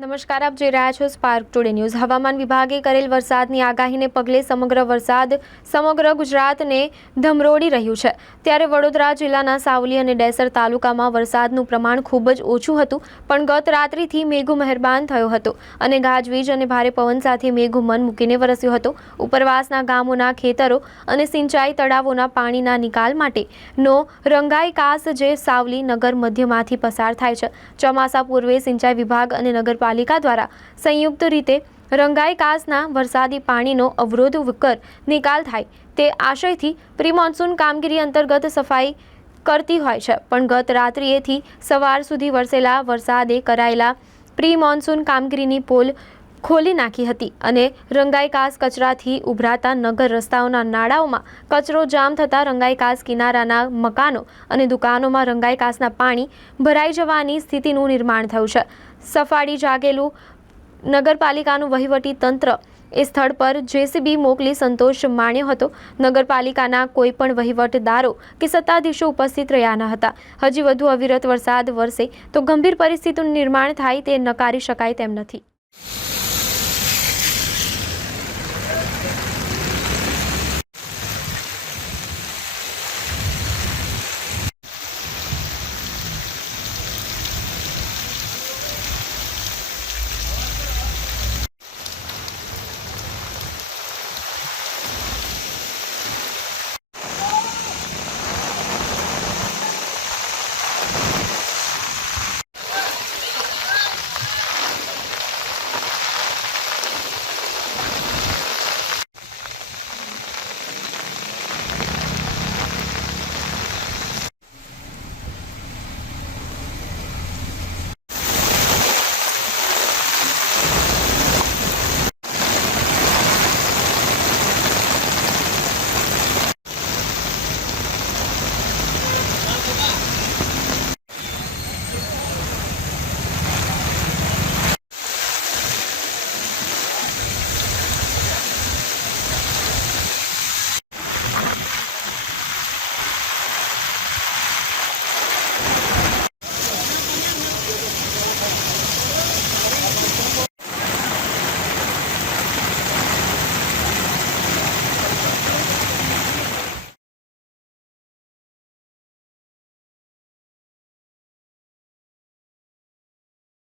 નમસ્કાર, આપ જોઈ રહ્યા છો સ્પાર્ક ટુડે ન્યૂઝ હવામાન વિભાગે કરેલ વરસાદની આગાહીને પગલે સમગ્ર વરસાદ સમગ્ર ગુજરાતને ધમરોડી રહ્યું છે. ત્યારે વડોદરા જિલ્લાના સાવલી અને ડેસર તાલુકામાં વરસાદનું પ્રમાણ ખૂબ જ ઓછું હતું, પણ ગત રાત્રિથી મેઘુ મહેરબાન થયો હતો અને ગાજવીજ અને ભારે પવન સાથે મેઘુ મન મૂકીને વરસ્યો હતો. ઉપરવાસના ગામોના ખેતરો અને સિંચાઈ તળાવોના પાણીના નિકાલ માટેનો રંગાઈ કાસ જે સાવલી નગર મધ્યમાંથી પસાર થાય છે. ચોમાસા પૂર્વે સિંચાઈ વિભાગ અને નગરપાલિકા દ્વારા સંયુક્ત રીતે રંગાઈ કાસના વરસાદી પાણીનો અવરોધ કર નિકાલ થાય તે આશયથી પ્રી મોન્સૂન કામગીરી અંતર્ગત સફાઈ કરતી હોય છે. પણ ગત રાત્રિએથી સવાર સુધી વરસેલા વરસાદે કરાયેલા પ્રી મોન્સૂન કામગીરીની પોલ ખોલી નાખી હતી અને રંગાઈ કાસ કચરાથી ઉભરાતા નગર રસ્તાઓના નાળાઓમાં કચરો જામ થતાં રંગાઈ કાસ કિનારાના મકાનો અને દુકાનોમાં રંગાઈ કાસના પાણી ભરાઈ જવાની સ્થિતિનું નિર્માણ થયું છે. સફાળી જાગેલું નગરપાલિકાનું વહીવટી તંત્ર એ સ્થળ પર જેસીબી મોકલી સંતોષ માણ્યો હતો. નગરપાલિકાના કોઈ પણ વહીવટદારો કે સત્તાધીશો ઉપસ્થિત રહ્યા ન હતા. હજી વધુ અવિરત વરસાદ વરસે તો ગંભીર પરિસ્થિતિનું નિર્માણ થાય તે નકારી શકાય તેમ નથી.